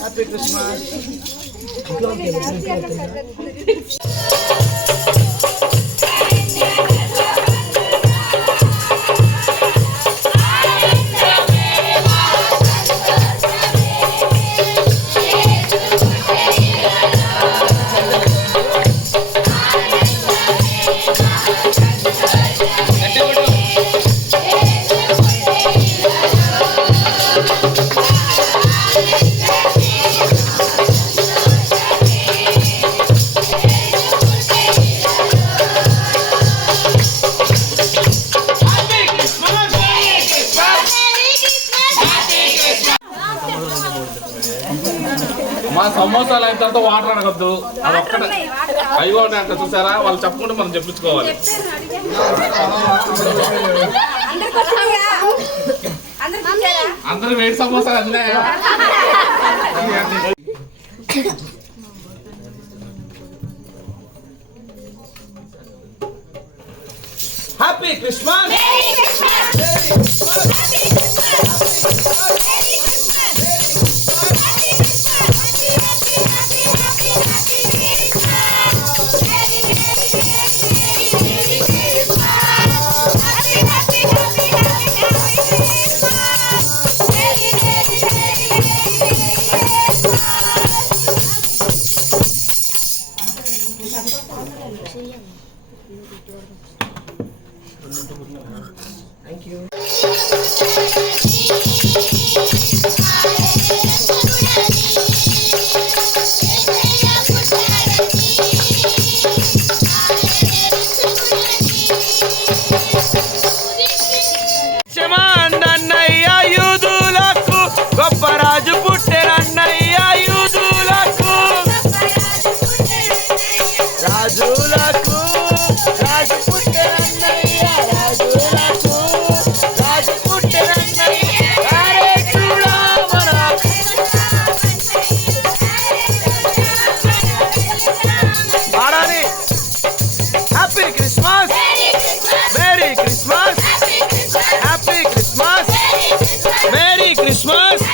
Happy Christmas. మా సమోసాలు అయిన తర్వాత వాటర్ అడగద్దు, అది ఒక్కటే అయిపోయి అంట. చూసారా, వాళ్ళు చెప్పుకుంటే మనం చెప్పించుకోవాలి. అందరు వేడి సమోసాలు అందాయా? Happy Christmas. Thank you. అన్నయ్య యూదులకు గొప్ప రాజు పుట్టెరన్నయ్య యూదులకు రాజులకు రాజు పుట్టెరన్నయ్య రాజులకు రాజు పుట్టెరన్నయ్య అరే చూడమన పాడాలి. Happy Christmas, merry Christmas, happy Christmas, merry Christmas,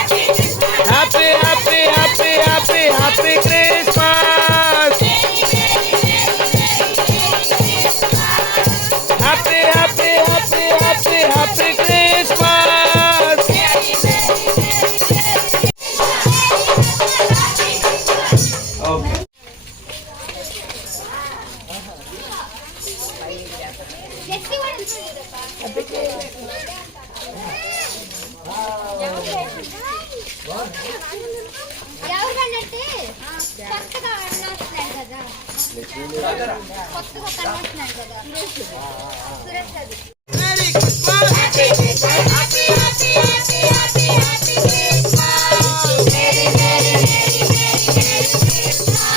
happy happy happy happy happy Christmas, happy happy happy happy happy Christmas. Okay. Merry Christmas, happy Christmas, happy happy happy happy happy Christmas, merry merry merry merry merry Christmas, happy happy happy happy happy Christmas, merry merry merry merry merry Christmas.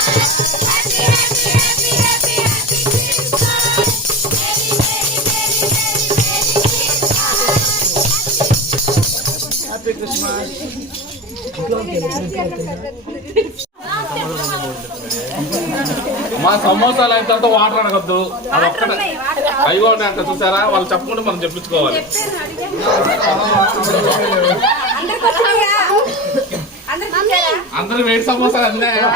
Happy Christmas. మా సమోసాలు అయిన తర్వాత వాటర్ అడగద్దు, అది ఒక్కటే అయిపోయి అంట. చూసారా, వాళ్ళు చెప్పుకుంటే మనం చెప్పించుకోవాలి. అందరు వేడి సమోసాలు అందాయా?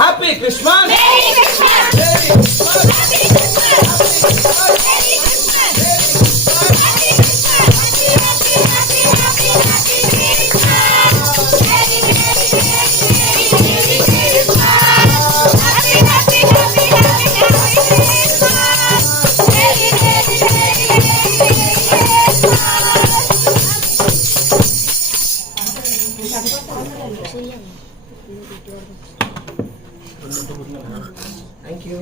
Happy Christmas Merry Christmas. Merry Christmas Happy Christmas. Merry Christmas. Happy Christmas. Happy Christmas. Merry Christmas. Happy Christmas. Merry Christmas. Thank you